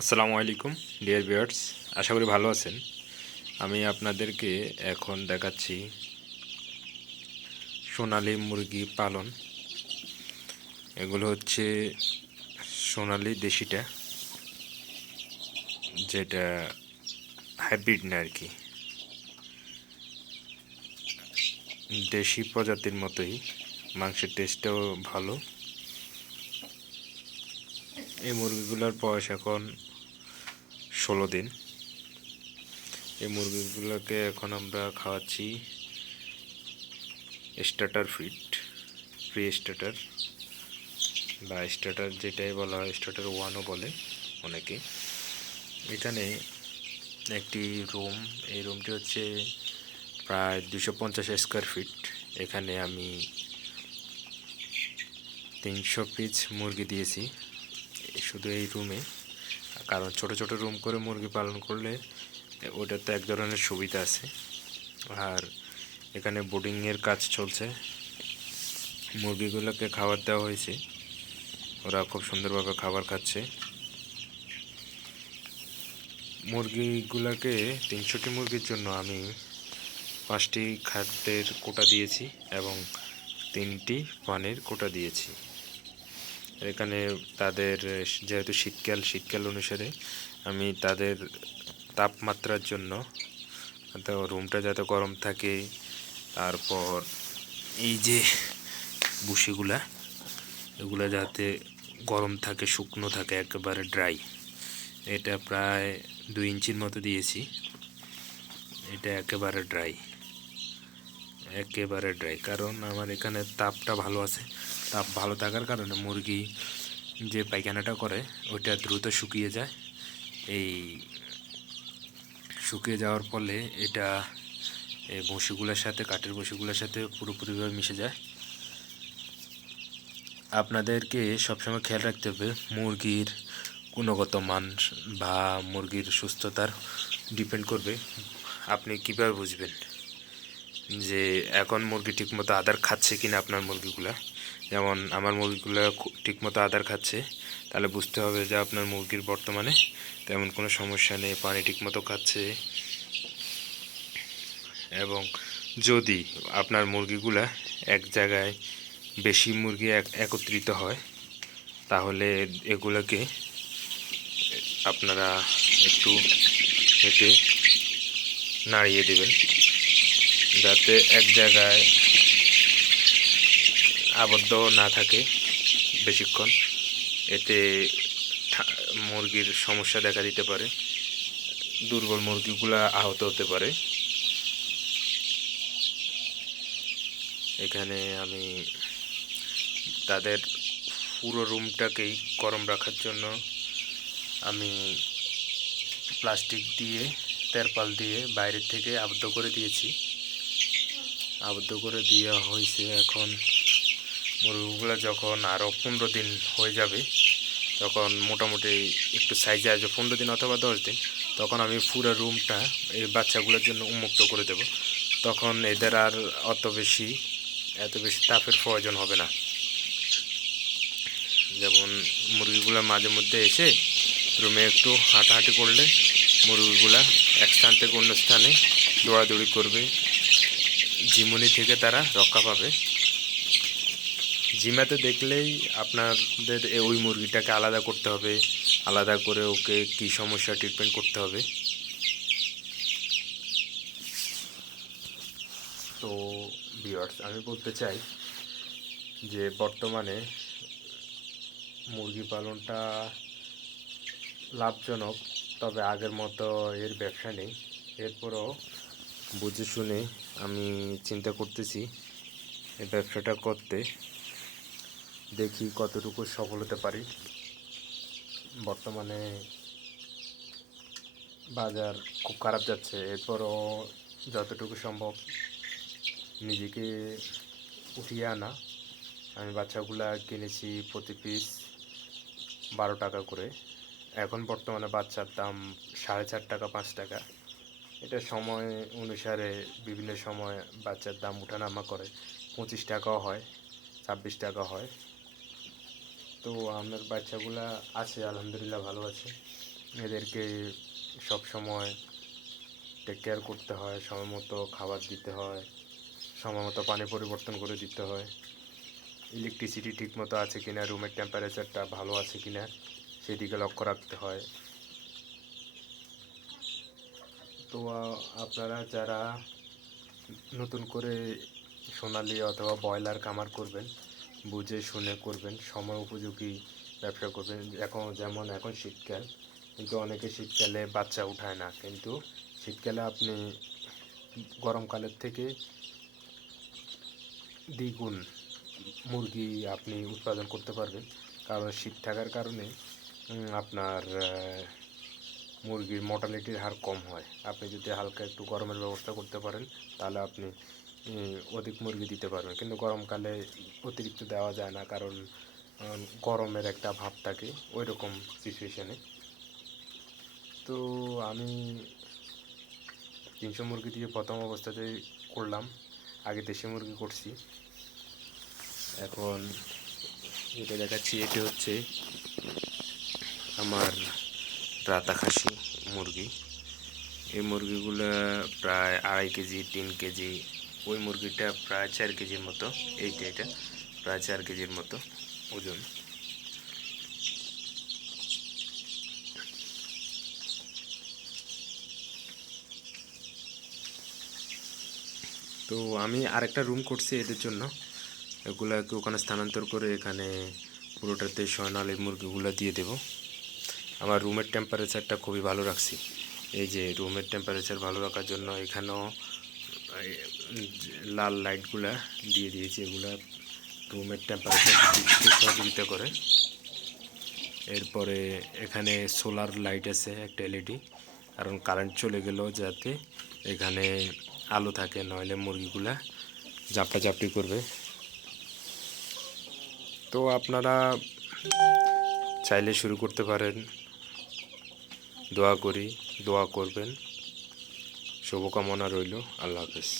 আসসালামু আলাইকুম dear viewers, আশা করি ভালো আছেন। আমি আপনাদেরকে এখন দেখাচ্ছি সোনালী মুরগি পালন। এগুলো হচ্ছে সোনালী দেশিটা, যেটা হাইব্রিড না আর কি, দেশি প্রজাতির মতোই। মাংসের টেস্টটাও ভালো। এই মুরগিগুলোর বয়স এখন 16 দিন। এই মুরগিগুলোকে এখন আমরা খাওয়াচ্ছি স্টার্টার ফিড, প্রি স্টার্টার বা স্টার্টার, যেটাই বলা হয় স্টার্টার ওয়ানও বলে অনেকে। এখানে একটি রুম, এই রুমটি হচ্ছে প্রায় 250 স্কোয়ার ফিট। এখানে আমি 300 পিস মুরগি দিয়েছি শুধু এই রুমে। কারণ ছোট ছোট রুম করে মুরগি পালন করলে ওটাতে এক ধরনের সুবিধা আছে। আর এখানে বোর্ডিংয়ের কাজ চলছে, মুরগিগুলোকে খাবার দেওয়া হয়েছে, ওরা খুব সুন্দরভাবে খাবার খাচ্ছে। মুরগিগুলোকে 300টি মুরগির জন্য আমি 5টি খাদ্যের কোটা দিয়েছি এবং 3টি পানির কোটা দিয়েছি। এখানে তাদের যেহেতু শীতকাল অনুসারে আমি তাদের তাপমাত্রার জন্য, রুমটা যাতে গরম থাকে, তারপর এই যে ভুসিগুলা, এগুলা যাতে গরম থাকে, শুকনো থাকে, একেবারে ড্রাই। এটা প্রায় 2 ইঞ্চির মতো দিয়েছি। এটা একেবারে ড্রাই, কারণ আমার এখানে তাপটা ভালো আছে। তাপ ভালো থাকার কারণে মুরগি যে পায়খানাটা করে ওইটা দ্রুত শুকিয়ে যায়। এই শুকিয়ে যাওয়ার ফলে এটা এই বঁশিগুলোর সাথে, কাঠের বঁশিগুলোর সাথে পুরোপুরিভাবে মিশে যায়। আপনাদেরকে সবসময় খেয়াল রাখতে হবে মুরগির গুণগত মান বা মুরগির সুস্থতার ডিপেন্ড করবে আপনি কীভাবে বুঝবেন যে এখন মুরগি ঠিকমতো আদার খাচ্ছে কিনা আপনার মুরগিগুলা। যেমন আমার মুরগিগুলো ঠিকমতো আদার খাচ্ছে, তাহলে বুঝতে হবে যে আপনার মুরগির বর্তমানে তেমন কোনো সমস্যা নেই, পানি ঠিকমতো খাচ্ছে। এবং যদি আপনার মুরগিগুলা এক জায়গায় বেশি মুরগি একত্রিত হয়, তাহলে এগুলোকে আপনারা একটু হেঁটে নাড়িয়ে দেবেন, যাতে এক জায়গায় আবদ্ধ না থাকে বেশিক্ষণ। এতে মুরগির সমস্যা দেখা দিতে পারে, দুর্বল মুরগিগুলা আহত হতে পারে। এখানে আমি তাদের পুরো রুমটাকেই গরম রাখার জন্য আমি প্লাস্টিক দিয়ে, তেরপাল দিয়ে বাইরের থেকে আবদ্ধ করে দিয়েছি। আবদ্ধ করে দেওয়া হয়েছে। এখন মুরগিগুলো যখন আরও 15 দিন হয়ে যাবে, তখন মোটামুটি একটু সাইজে আসবে, 15 দিন অথবা 10 দিন, তখন আমি পুরো রুমটা এই বাচ্চাগুলোর জন্য উন্মুক্ত করে দেব। তখন এদের আর এত বেশি তাপের প্রয়োজন হবে না। যেমন মুরগিগুলো মাঝে মধ্যে এসে রুমে একটু হাঁটাহাঁটি করলে মুরগিগুলা এক স্থান থেকে অন্য স্থানে দৌড়াদৌড়ি করবে, ঝিমুনি থেকে তারা রক্ষা পাবে। জিমাতে দেখলেই আপনাদের ওই মুরগিটাকে আলাদা করতে হবে, আলাদা করে ওকে কী সমস্যা ট্রিটমেন্ট করতে হবে। তো ভিউয়ার্স, আমি বলতে চাই যে বর্তমানে মুরগি পালনটা লাভজনক, তবে আগের মতো এর ব্যবসা নেই। এরপরও বুঝে শুনে আমি চিন্তা করতেছি এই ব্যবসাটা করতে, দেখি কতটুকু সফল হতে পারি। বর্তমানে বাজার খুব খারাপ যাচ্ছে, এরপরও যতটুকু সম্ভব নিজেকে উঠিয়ে আনা। আমি বাচ্চাগুলা কিনেছি প্রতি পিস 12 টাকা করে। এখন বর্তমানে বাচ্চার দাম 4.5 টাকা, 5 টাকা। এটা সময় অনুসারে বিভিন্ন সময় বাচ্চার দাম ওঠানামা করে, 25 টাকাও হয়, 26 টাকা হয়। তো আমার বাচ্চাগুলা আছে, আলহামদুলিল্লাহ ভালো আছে। এদেরকে সব সময় টেক কেয়ার করতে হয়, সময় মতো খাবার দিতে হয়, সময় মতো পানি পরিবর্তন করে দিতে হয়, ইলেকট্রিসিটি ঠিকমতো আছে কিনা, রুমের টেম্পারেচারটা ভালো আছে কিনা সেদিকে লক্ষ্য রাখতে হয়। তো আপনারা যারা নতুন করে সোনালি অথবা ব্রয়লার খামার করবেন, বুঝে শুনে করবেন, সময় উপযোগী ব্যবসা করবেন। যেমন এখন শীতকাল, কিন্তু অনেকে শীতকালে বাচ্চা উঠায় না, কিন্তু শীতকালে আপনি গরমকালের থেকে দ্বিগুণ মুরগি আপনি উৎপাদন করতে পারবেন। কারণ শীত থাকার কারণে আপনার মুরগির মর্টালিটির হার কম হয়। আপনি যদি হালকা একটু গরমের ব্যবস্থা করতে পারেন তাহলে আপনি অধিক মুরগি দিতে পারবেন। কিন্তু গরমকালে অতিরিক্ত দেওয়া যায় না, কারণ গরমের একটা ভাব থাকে ওই রকম সিচুয়েশানে। তো আমি 300 মুরগি দিয়ে প্রথম অবস্থাতে করলাম, আগে দেশি মুরগি করছি। এখন যেটা দেখাচ্ছি এটি হচ্ছে আমার রাতা খাসি মুরগি। এই মুরগিগুলো প্রায় 2.5 কেজি 3 কেজি, ওই মুরগিটা প্রায় 4 কেজির মতো, এটা প্রায় 4 কেজির মতো ওজন। তো আমি আরেকটা রুম করছি এদের জন্য, এগুলাকে ওখানে স্থানান্তর করে এখানে পুরোটাতে সোনালি মুরগিগুলো দিয়ে দেব। আমার রুমের টেম্পারেচারটা খুবই ভালো রাখছি। এই যে রুমের টেম্পারেচার ভালো রাখার জন্য এখানেও লাল লাইটগুলা দিয়ে দিয়েছি, এগুলা রুমের টেম্পারেচার দিতে সহযোগিতা করে। এরপরে এখানে সোলার লাইট আছে একটা এলইডি, কারণ কারেন্ট চলে গেলেও যাতে এখানে আলো থাকে, নইলে মুরগিগুলা ঝাপটাঝাপটি করবে। তো আপনারা চাইলে শুরু করতে পারেন। দোয়া করবেন, শুভকামনা রইল। আল্লাহ হাফেজ।